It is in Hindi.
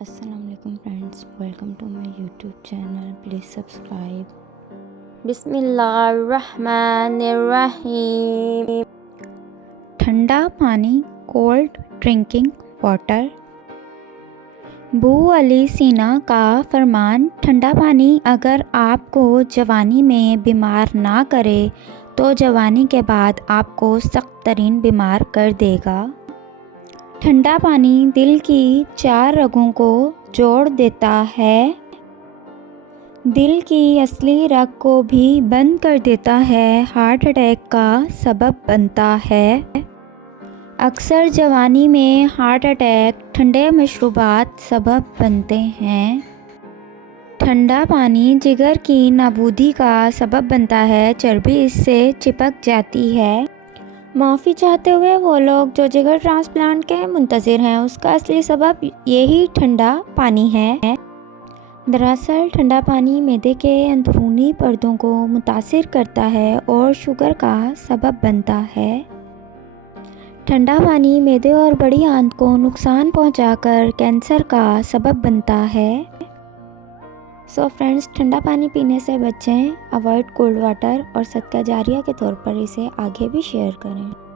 अस्सलाम वालेकुम friends, welcome to my YouTube channel. Please subscribe. बिस्मिल्लाहिर्रहमानिर्रहीम। ठंडा पानी, कोल्ड ड्रिंकिंग वाटर। बू अली सीना का फरमान, ठंडा पानी अगर आपको जवानी में बीमार ना करे तो जवानी के बाद आपको सख्त तरीन बीमार कर देगा। ठंडा पानी दिल की 4 रगों को जोड़ देता है, दिल की असली रग को भी बंद कर देता है, हार्ट अटैक का सबब बनता है। अक्सर जवानी में हार्ट अटैक ठंडे मशरूबात सबब बनते हैं। ठंडा पानी जिगर की नाबूदी का सबब बनता है, चर्बी इससे चिपक जाती है। माफ़ी चाहते हुए वो लोग जो जिगर ट्रांसप्लांट के मुंतज़िर हैं, उसका असली सबब यही ठंडा पानी है। दरअसल ठंडा पानी मैदे के अंदरूनी पर्दों को मुतासिर करता है और शुगर का सबब बनता है। ठंडा पानी मैदे और बड़ी आंत को नुकसान पहुंचाकर कैंसर का सबब बनता है। सो फ्रेंड्स, ठंडा पानी पीने से बचें, अवॉइड कोल्ड वाटर और सदका जारिया के तौर पर इसे आगे भी शेयर करें।